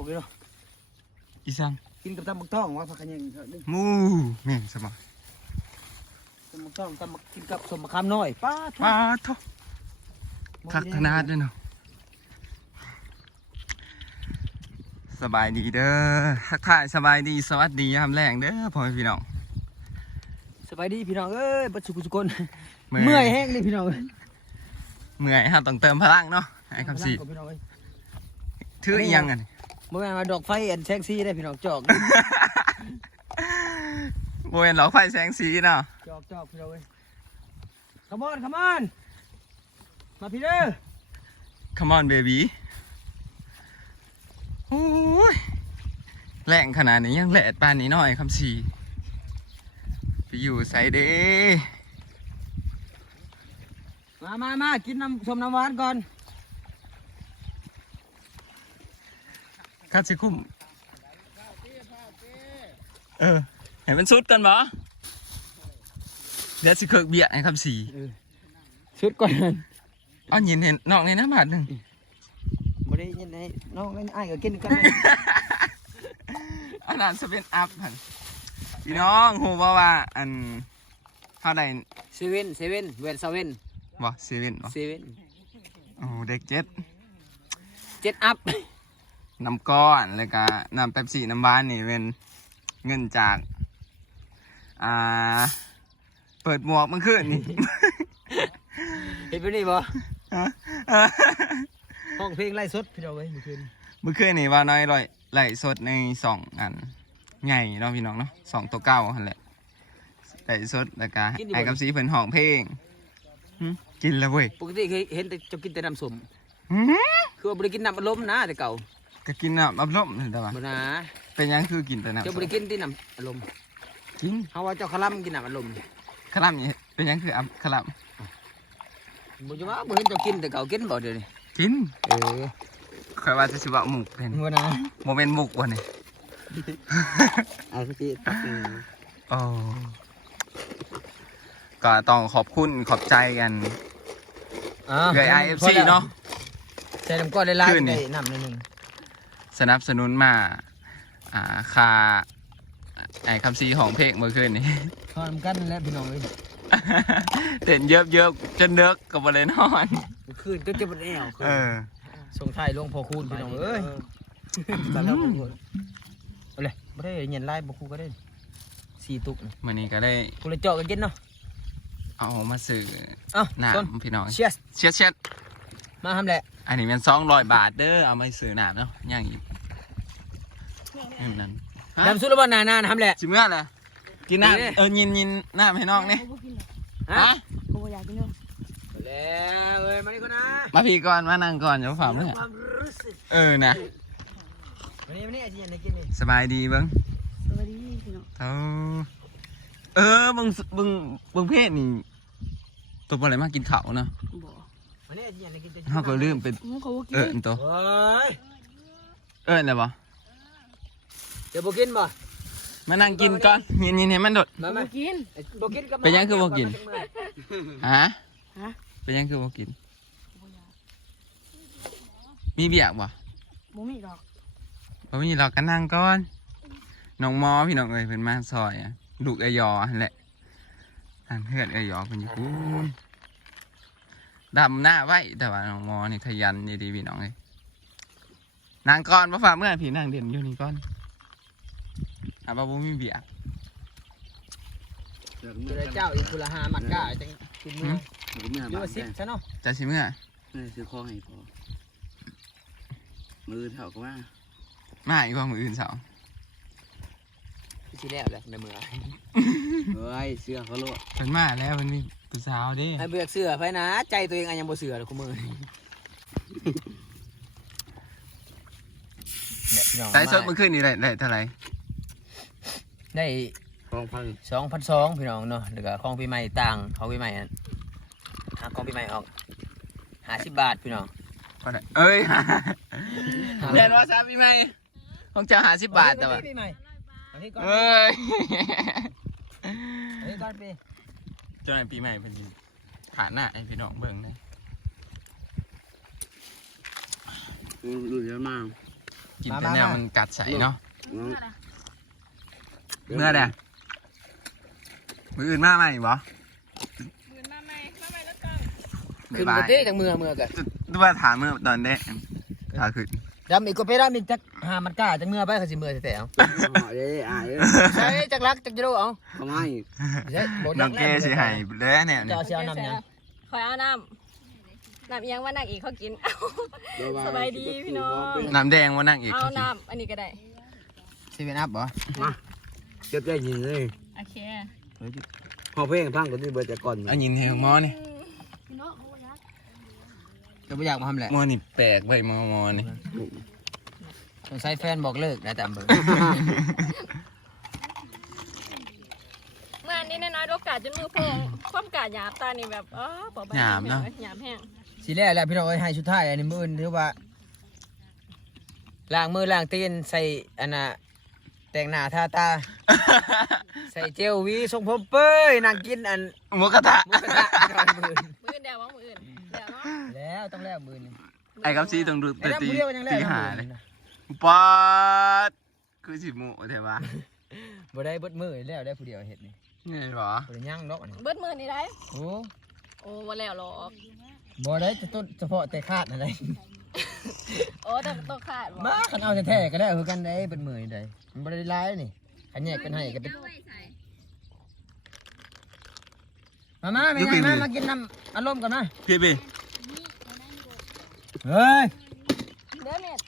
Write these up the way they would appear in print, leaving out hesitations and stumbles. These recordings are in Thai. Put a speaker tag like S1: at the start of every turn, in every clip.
S1: อกเลยเนาะ
S2: อีสัง
S1: กินกับตำบักต้องว่าผักขยังนึง
S2: มูแม่งสมอง
S1: ตำบักต้องกินกับสมมะขามน้อยป้า
S2: ป้าทอคักขนาดด้วยเนาะสบายดีเด้อทักทายสบายดีสวัสดียามแรงเด้อพ่อแม่พี่น้อง
S1: สบายดีพี่น้องเอ้ยบัดสุกุสุกนเมื่อยแห้งเลยพี่น้อง
S2: เมื่อยฮะต้องเติมพลังเนาะไอ้คำสีถืออีหยังกัน
S1: เมื่อวานมาดอกไฟอันแซงซีได้พี่น้องจอก
S2: โบเห็นหลอกไฟแสงสีเนาะ
S1: จอกพี่น้องเอ้ย come on มาพี่เด้อ
S2: Come on baby โอ้ยแรงขนาดนี้ยังแหลดปานนี้หน่อยคำสีไปอยู่ไซเด
S1: มากินน้ำส้มน้ำหวานก่อน
S2: คาสิคุ้มเห็นมันสุดกันบ่เดี๋ยวสิเคิร์กเบียร์ให้คำสี
S1: ชุดก่อน
S2: เอาเห็นน้องในน้ำบาทหนึ่ง
S1: บ่ได้ยินไอ้น้องไอ้ก็กินกัน
S2: อันนั้นจะเป็นอัพหันพี่น้องหูว่าอันเท่าใด
S1: เซเว่นเวนเซเว่น
S2: บ่เซเว่นบ่
S1: เซเว่น
S2: โอ้เด็กเจ็ด
S1: อัพ
S2: น้ำก้อนแล้วก็น้ำเป๊ปซี่น้ำบ้านนี่เป็นเงินจากเปิดหมวกมันขึ้นนี่
S1: เห็นไปนี่บ่ห้องเพลงไล่สดพี่น้องเอ้ยเมื่อคืน
S2: เมื่อคืนนี่ว่าน้อยร่อยไหลสดใน2 อันใหญ่เนาะพี่น้องเนาะ2 ตัวเก้าหั่นแหละไหลสดแล้วก็ไอ้กับสีเพิ่นห้องเพลงกินแล้วเว้ย
S1: ปกติเคยเห็นแต่จะกินแต่น้ำส้มคือว่าบ่ได้กินน้ำอัดลมนะแต่เก่า
S2: ก็กินน้ำอับลมนี่แต่ว่า
S1: บ่นะ
S2: เป็นยังคือกินแต่น้ำ
S1: เจ้าบ่ได้กินที่น้ำอัดลม
S2: กิน
S1: เฮาว่าเจ้าคลั่มกินน้ำอัดลม
S2: ขลับนี่เป็นยังคืออับขลับ
S1: บ่จะว่าบ่เห็นเจ้ากินแต่เก่ากินบ่เดี๋ยวนี้
S2: กิน
S1: อ
S2: คอยว่าจะสิว่าหมุกเป็น
S1: บ่นะ
S2: โมเมนต์หมุกวะนี่
S1: เอาสิ
S2: โอ้ก็ต้องขอบคุณขอบใจกันเกย IFC เนาะ
S1: ใส่น้ำก้อนหลาย
S2: ขึ้น
S1: ๆ
S2: นี่
S1: ได้น้ำนิดนึง
S2: สนับสนุนมาค่าไอ้คำซีของเพลงเมื่อคืนนี้
S1: พร้อมกันแล้วพี่น้องเอ้ย
S2: เต้นเยอะๆจนเนิกกับบริเนอน
S1: เมื่อคืนก็จะบ่ได้แอว ส่งท้ายหลวงพ่อคูณพี่น้องเอ้ยสำหรับพ่อคูณเอาเลยบ่ได้เงินไล่บ่คูก็ได้4 ตุก
S2: วันนี้ก็ได้
S1: กูเลยเจาะกันกินเนาะ
S2: เอามาสื่อ
S1: เอ้า
S2: หนา
S1: ต้น
S2: มพี่น้อง
S1: เชียร์
S2: เช็ด
S1: มาทำแหละ
S2: อันนี้เป็น200 บาทเด้อเอามาสื่อหนามเนาะย่างอีกนั่น
S1: น้ำซุปแล้วบ่นานๆทำแหละ
S2: จิเมื่อไรกินน้ำยินน้ำให้น้องนี่
S1: ฮะ
S3: กูอยากกินเนาะ
S1: แล้วเอ้ยมานี่ก่อนนะ
S2: มาพี่ก่อนมานั่งก่อนเดี๋ยวฝ่ามือ
S1: ความรู้สึก
S2: นะ
S1: มานี่ไอ้ที่ยังได้กินนี่
S2: สบายดีเบิ้ง
S3: สวัสดีพี่น้อง
S2: มึงเพศนี่ตัวอะไรมากินข้าวเนาะ
S3: บอก
S1: มานี่ไอ้ที่ยังได้กิน
S2: เขาก็ลืมเป็น
S3: เขาบอกกิน
S2: ตัว
S1: โอ้ย
S2: อะไรบ่
S1: เดี๋ยวบ่กินบ่
S2: มานั่งกินก่อนยินให้มันโดด
S1: มา
S3: บ
S1: มา
S3: อกกิน
S1: บ่กินก็
S2: เป็นยังคือบ่กิน ฮะ
S3: ฮะ
S2: เป็นยังคือบ่กิน มีเบียร์บ่
S3: บ่มีดอก
S2: บ่มีเราก็นั่งก่อนน้องมอพี่น้องเอ้ยเพิ่นมาซอยลูกไอยอนั่นแหละทางเพื่อนไอยอเพิ่นอยู่พูนดำหน้าไว้แต่ว่าน้องมอนี่ขยันดีพี่น้องเอ้ยนางก่อนมาฝากเมื่อพี่นางเด่นอยู่นี่ก่อนบ่มีเบียร์
S1: เดี๋ยวเจ้าอีกคุละ5 หมัดก้าจังกินมื้อหรือว่า10ซะเนาะ
S2: จะสิเมื่อ
S4: ซื้อข้อให้พอมือเท่าก็ว่า
S2: มาอีกว่ามืออื่นเสาร์
S1: สิแล้วแหละในมื้อ
S4: เฮ้ยเสื้อเขาโลด
S2: เพิ่นมาแล้วเพิ่นมีผู้สาวเดิ
S1: ไอ้เบือกเสือไปนะใจตัวเองยังบ่เสือเลยคุณมือเนี่ยพี่น้อง
S2: สายสดเมื่อคืนนี่ได้เท่าไหร่
S1: ได้
S4: 2,000
S1: 2,200พี่น้องเนาะแล้วก็ของปีใหม่ต่างของปีใหม่อันหาของปีใหม่ออก50 บาทพี่น้อง
S2: ก็ได้เอ้ยเรียนว่าซาปีใหม่ของเจ้า50 บาทแต่ว่า
S1: ปีใหม่อันนี้ก่อน
S2: เอ้ย
S1: อันนี้ก่อนปี
S2: เจ้าไหนปีใหม่เพิ่นสิฐานหน้าให้พี่น้องเบิ่งเลย
S4: ดูเยอะมาก
S2: กินแต่แนวมันกัดใสเนาะเมื่อใดมืออื่นมาใหม่บ่
S3: มือมาใหม่แล้วกัน
S1: ขึ้นมาเต้จากเมื่อกัน
S2: ดูว่าถามเมื่อตอนเด้ถามขึ้น
S1: ดำอีกก็ไปดำอีกจักหามันกล้าจักเมื่อไปเขาสิเมื่อแต่เอา
S4: เด้อ่ะเด้
S1: ใช่จักรักจักจะดูเอา
S4: ทำไม
S1: ใช่บ่
S2: น้องเก้สิให้เลยเนี่ย
S1: จะเอาเสียน้ำยัง
S3: คอยเอาน้ำเอียงว่านางเอกเขากินสบายดีพี่น้อง
S2: น้ำแดงว่านั่งอีก
S3: เอาน้ำอันนี้ก็ได้
S1: ซีเว่นอัพบ่
S4: เจ็บใจยินเลย
S3: โอเค
S4: พอเพลงพังก็ที่เบิร์จะก่อน
S2: อันยินเฮงมอนี่
S1: ก็ไม่อยากมาทำแหละ
S2: มอนี่แปลกไปมอนี่
S1: สงสัยแฟนบอกเลิกนะแต่เบิ่ง
S3: เมื่อนี้น้อยๆโอกาสจนมือพองความกาดหยาบตานี่แบบปอบหยาบแห้ง
S1: สิแรกแล้วพี่น้องเอ้ยให้สุดท้ายอันนี้มื้ออื่นถือว่าล้างมือล้างตีนใส่อันน่ะแต่งหน้าทาตา ใส่เจลวีทรงผมเป้ยนั่งกินอัน
S2: หมูกระทะ
S1: หมูกระทะพี่น้องมื้ออื่น
S3: มืออื่นเดี๋ยวว่ามืออื่นเดี๋ยวเนาะ
S1: แล้วต้องแล้วมื้อนี้
S2: ไอ้กับซีต้องดู
S1: ไอ้ดำ
S2: ตี
S1: ผู้เดียวยังแล้ว
S2: ตีหาเลยปอดคือสิหมูเถอะวะ
S1: บ่ได้เบิดมื้อแล้วได้ผู้เดียวเฮ็ดนี่
S2: นี่หรอ
S1: บ่ได้ย่างดอกอันนี้
S3: เบิดมือนี่ได้
S1: โอ้
S3: โอ้ว่าแล้วหรอก
S1: บ่ได้จะต้นเฉพาะแต่คาดอะไร
S3: โอ้แต่ต้องขาด
S1: มาคันเอาแท้ๆก็ได้คือกันได้เบิดมื้อนี่ได้มันบ่ได้หลายนี่คันแยกเป็นให้ก็เป็นมาแม่ใหญ่มากินน้ำอารมณ์ก่อนนะ
S2: พี่พี่
S1: เฮ้ย
S3: เดี๋ยวเม็ด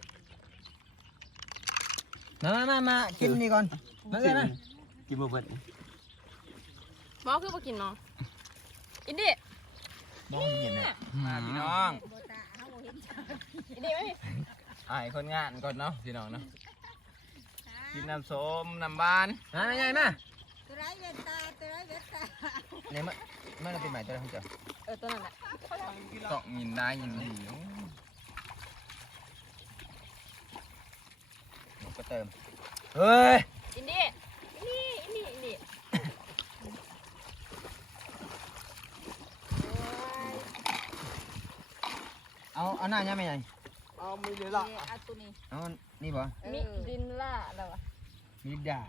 S1: มากินนี่ก่อนมาเลยนะ
S4: กินบ่เบิด
S3: หมอคือบ่กินเนาะอินดี้
S1: มองเห็นนะ
S2: มาพี่น้อง
S3: อินดี้ไหม
S2: ไอ้คนงานก่อนเนาะพี่น้องเนาะกินน้ำส้มน้ำบาน
S1: มาใหญ่มา
S5: ตัวไรเวตาตัวไรเวตา
S1: เนี่ยมันเป็นใหม่ตัวของเจ้า
S3: ตัวนั้นแหละ
S2: ต้องยินได้ยินดี
S1: ก็เติมเฮ้ย
S3: อินดี้อินดี้
S1: เอาหน้าเนี่ยไม่ใหญ่
S4: เอามือเลยล่ะ
S5: เอาตัวนี้
S1: เอานี่บ่
S3: มิดินล่าแล้ววะ
S1: มีลิกดา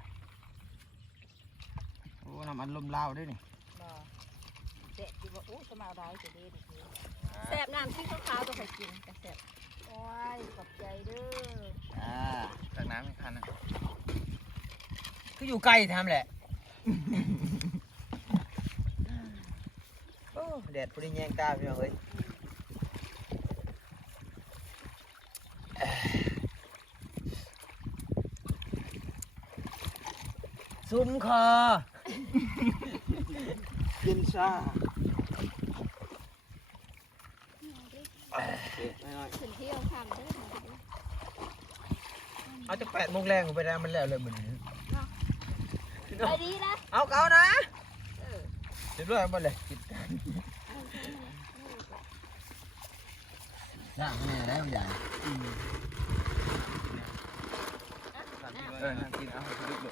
S1: โอ้น้ำอันลมลาวด้วยนี่
S5: บ่เด็ดดีว่าอู้สมาร้อยจะดีดิ
S3: แซ่บน้ำที่ขาวๆตัวใครกินแต่แซ่บ
S5: โอ้ยขอบใจเด้อ
S2: จากน้ำไม่คันนะ
S1: คืออยู่ใกล้ทำแหละโอ้แดดพอดีแยงตาพี่น้องเอ้ยซุ้มคอ
S4: กินชา
S3: ถึงที่เราทำได้
S1: เอาจะ8 โมงแรงไปแล้วมันแล้วเลยเหมือน
S3: ไปดีนะ
S1: เอาเก่านะเรียบร้อยหมดเลยกินกันย่างนี่ได้บางอย่าง
S2: ทางกินเอาดึก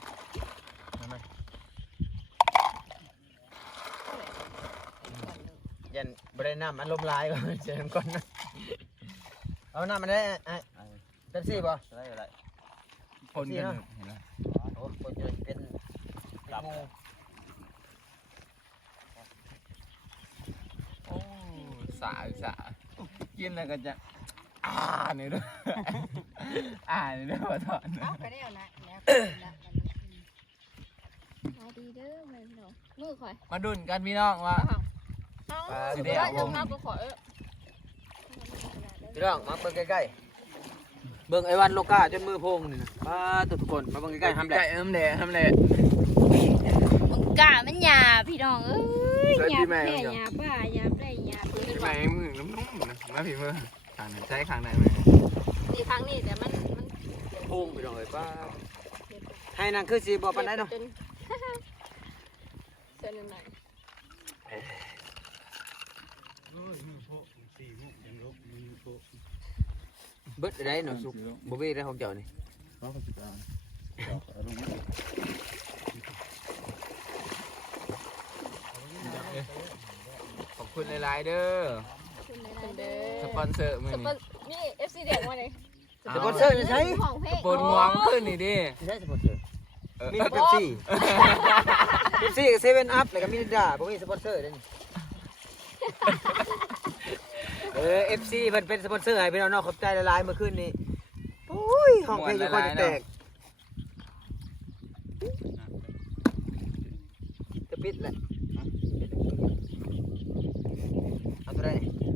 S1: ยันบริน้ำมันลมลายก่อนเจอกันก่อนนะเอาน้ำมันได้ไอ้เป๊ปซี่ป่ะ
S4: ได้อะไร
S2: ๆคนกันเห็นไหม
S1: โอ้คนจะเป็นงู
S2: โอ้สากินแล้วก็จะนี่ด้วยนี่ด้วยว่าถอน
S5: เอาไปได้เอานะแล้วนะ
S3: ไปดีเด้อแม่พี่น้องมือข่อย
S2: มาดุนกันพี่น้องว่า
S3: เดี๋ยวจะมากูขอ
S1: พี่น้องมาเบิ่งใกล้ๆเบิ่งไอ้วันโลกาจนมือพงนี่นะป้าทุกคนมาเบิ่งใกล้ๆทำแหละ
S2: ใกล้ทำแหละ
S3: มึงกะมันหยาพี่น้องเอ้ยหยาแค่หยาป้าหยาได้หยาพื้น
S2: ไปมือนุ่มๆนะมาพี่มือขางไหนใช้ขางไหนไหม
S3: นี่ครั้งนี้แต่มัน
S1: พงพี่น้องเอ้ยป้าให้นางคือสิบอกปานใดเนาะ
S3: เส้นไหน
S1: เบิดได้เนาะสุกบ่มีได้ของเจ้านี่
S2: ขอบคุณหลายๆเด้อ
S3: เด้
S2: สปอนเซอร์มือ
S3: สปอ
S2: นี้
S3: นนี่ FC เด็กมาเลย
S1: สปอนเซอร์จะใช้
S3: ของเพลง
S2: ปวดหัวมันขึ้นนี่ดิ
S1: ใช้สปอนเซอร์มีเป๊ปซี่เป๊ปซี่กับเซเว่นอัพแล้วก็มิรินดาบ่มีสปอนเซอร์เด้นี่FC เพิ่นเป็นสปอนเซอร์ให้พี่น้องๆขอบใจหลายๆเมื่อคืนนี้โอ้ยห้องเพลงอยู่คนจะแตกจะปิดแหละเอาตัวได้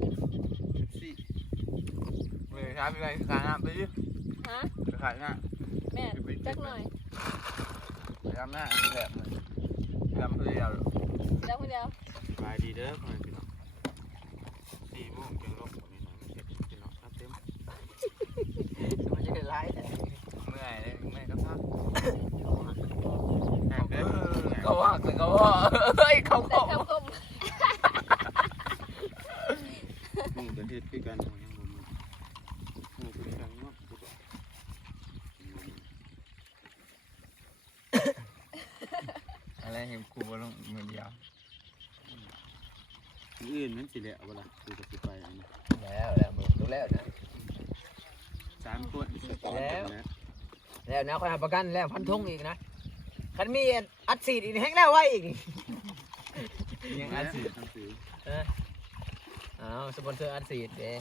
S2: มือครับไปขายหน้าไปดิ
S3: ฮะ
S2: ขายหน้า
S3: แม่จักหน่อย
S2: ทำหน้าแบบทำเพื่อเรา
S3: เดี๋ยวคนเดียว
S2: สบายดีเด้อพ่อพี่น้อง4 โมงจังลงคนนี้นะเสร็จพี่น้องครับเต็ม
S1: มันจะได้ไลฟ์
S2: เมื่อยเลยเมื่อยก็พักก็ว่าก็ว่าเฮ้ยเขา
S3: แต่
S2: บอก
S3: คำคม
S4: มึงเป็นที่คือกันยังบ่มึงเป็นกันเนาะ
S2: อะไรเห็นกูว่าลงมือเดียว
S4: อื่นมันสิแล้วเวลากูก็สิไปอันนี้
S1: แล้วมึงรู้แล้วนะ
S4: 3 คนนะ
S1: แล้วนะคอยหาประกันแล้วพันธงอีกนะคันมีอัดสีดอีกแห้งแล้วไว้อีก
S2: ยังอาชีพ
S4: ทั้งสี่
S1: เอาสปอนเซอร์อัดสีดเด้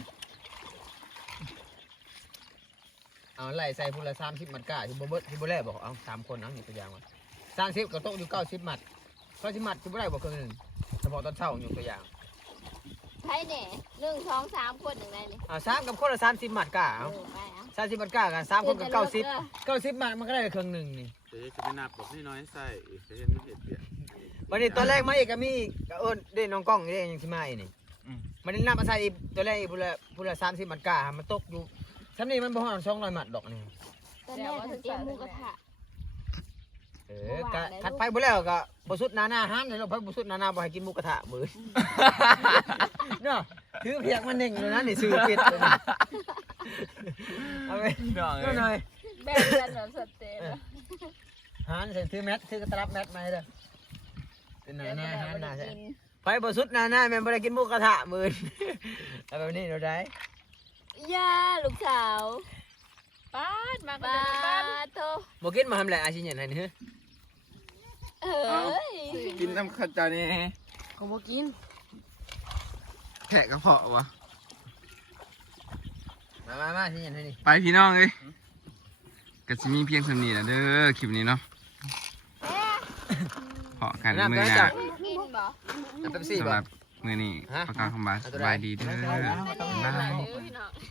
S1: เอาไล่ใส่พูละ30 มัดก้าที่บ่เบิดที่บ่แลบอกเอา3 คนเอานี่ตัวอย่างว่า30ก็ตกอยู่90 มัด90 มัดที่บ่ได้บ่ครึ่งนึงเฉพาะตอนเช้าอยู่ตัวอย่าง
S3: ไพ่เนี่ย1 2 3คนหนึ่งได้นี่
S1: 3กับคนละ30 มัดก้าเอา
S3: ไปเอา
S1: 30 มัดก้ากัน3คนก็90มัดมันก็ได้ครึ่งนึงนี่
S4: จะไปนับบอกน้อยใส่จะเห็นเห็ดเปียก
S1: วันนี้ตัวแรกมาอีกก็มีอีกก็เอิ้นเด้น้องกล้องนี่ยังสิมาอีกนี่มันนี่นำมาใส่อีกตัวแรกอีกพูละ30 มัดก้ามันตกอยู่ซ้ำนี่มันบ่ฮอด200 มัดดอกนี่
S3: ตอนแรกฉันเตรียมหมูกระทะ
S1: ก็คัดไปบ่แล้วก็บ่สุดหนาหันให้เราไปบ่สุดหนาบ่ให้กินหมูกระทะมื้อ เนาะถือเพียกมันเน่งเลยนะนี่ซื้อปิดเลยนะเอาไป
S2: น้อง
S1: ก็หน่อย
S3: แบ่งกันแบบสเต็ป
S1: หันใส่ถือแมทถือกระตลับแมทมาให้เด้อเป็นหนาหันหน้าใช่
S3: กิน
S1: ไปบ่สุดหนาแม่นบ่ได้กินหมูกระทะมื้อเอาแบบนี้เราได้
S3: ย่าลูกสาวป้าดมากันเลยป้าดโต
S1: บ่กินมาทำแหละอาชีพหยังไงนี่
S3: เอ้ย
S2: กินน้ำข้าวจานี่
S3: เขาบอกกิน
S2: แขกกระเพาะวะ
S1: มาอาชีพหยังไงนี่
S2: ไปพี่น้องเลยก็จะมีเพียงสำนีนะเด้อคลิปนี้เนาะเพาะกันมือหน้า
S3: กินบ่
S1: น้ำเป๊ปซี่
S2: สำ
S1: บ่
S2: หรับมือนี้ประกาศคำบาสบายดีเด้อ
S3: ไม่ได้
S2: บ๊ายบาย
S3: เดี๋ยวพี่น้อง